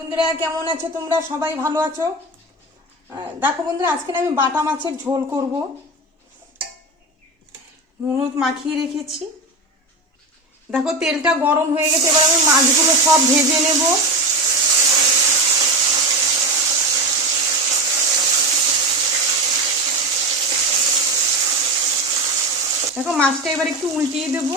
বন্ধুরা কেমন আছো তোমরা? সবাই ভালো আছো? দেখো বন্ধুরা, আজকে আমি বাটা মাছের ঝোল করব। নুন মাখিয়ে রেখেছি। দেখো তেলটা গরম হয়ে গেছে, এবার আমি মাছগুলো সব ভেজে নেব। দেখো মাছটা এবার একটু উল্টিয়ে দেবো।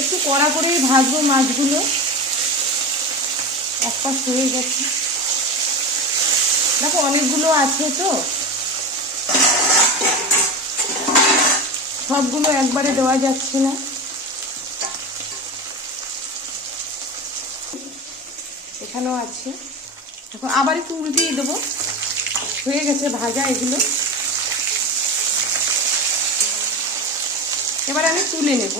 একটু কড়া করেই ভাজবো মাছগুলো। এক পাশ হয়ে গেছে। দেখো অনেকগুলো আছে তো, সবগুলো একবারে দেওয়া যাচ্ছে না। এখানেও আছে। এখন আবার একটু উল্টিয়ে দেবো। হয়ে গেছে ভাজা এগুলো। এবার আমি তুলে নেব।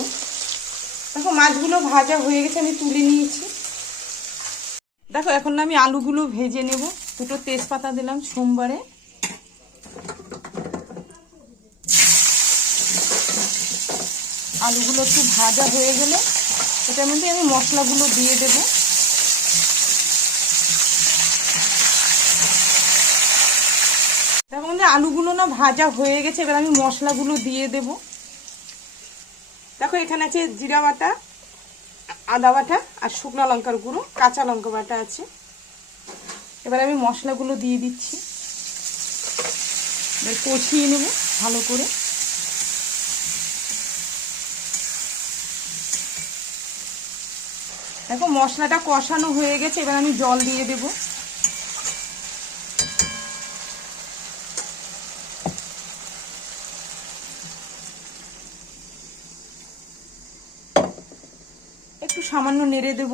দেখো মাছগুলো ভাজা হয়ে গেছে, আমি তুলে নিয়েছি। দেখো এখন আমি আলুগুলো ভেজে নেব। দুটো তেজপাতা দিলাম সোমবারে। আলুগুলো একটু ভাজা হয়ে গেলে এটার মধ্যে আমি মশলাগুলো দিয়ে দেব। দেখো বন্ধু, আলুগুলো না ভাজা হয়ে গেছে, এবার আমি মশলাগুলো দিয়ে দেব। দেখো এখানে আছে জিরা বাটা, আদা বাটা আর শুকনো লঙ্কার গুঁড়ো, কাঁচা লঙ্কা বাটা আছে। এবার আমি মশলাগুলো দিয়ে দিচ্ছি। এবার কষিয়ে নেব ভালো করে। দেখো মশলাটা কষানো হয়ে গেছে, এবার আমি জল দিয়ে দেব। একটু সামান্য নেড়ে দেব।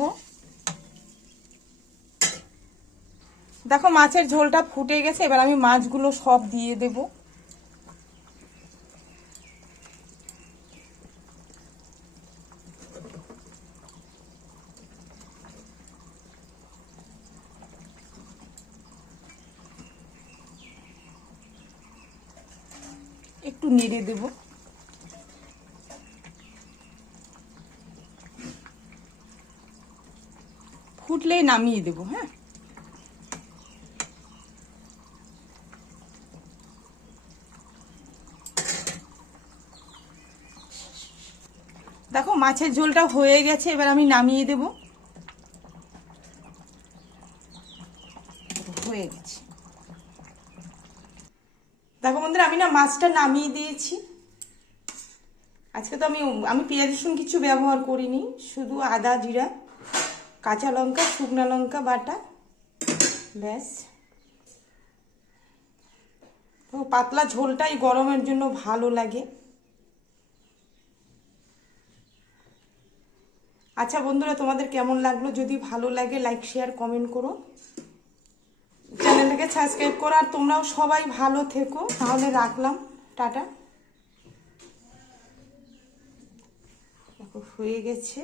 দেখো মাছের ঝোলটা ফুটে গেছে, এবার আমি মাছগুলো সব দিয়ে দেব। একটু নেড়ে দেব। ফুটলে নামিয়ে দেব। হ্যাঁ, দেখো মাছের ঝোলটা হয়ে গেছে, এবার আমি নামিয়ে দেব। হয়ে গেছে। দেখো বন্ধুরা, আমি না মাছটা নামিয়ে দিয়েছি। আজকে তো আমি পেঁয়াজ রসুন কিছু ব্যবহার করিনি, শুধু আদা জিরা কাঁচা লঙ্কা শুকনো লঙ্কা বাটা, ব্যাস। তো পাতলা ঝোলটাই গরমের জন্য ভালো লাগে। আচ্ছা বন্ধুরা, তোমাদের কেমন লাগলো? যদি ভালো লাগে লাইক শেয়ার কমেন্ট করো, চ্যানেলটাকে সাবস্ক্রাইব করো। আর তোমরাও সবাই ভালো থেকো। তাহলে রাখলাম, টাটা। দেখো হয়ে গেছে।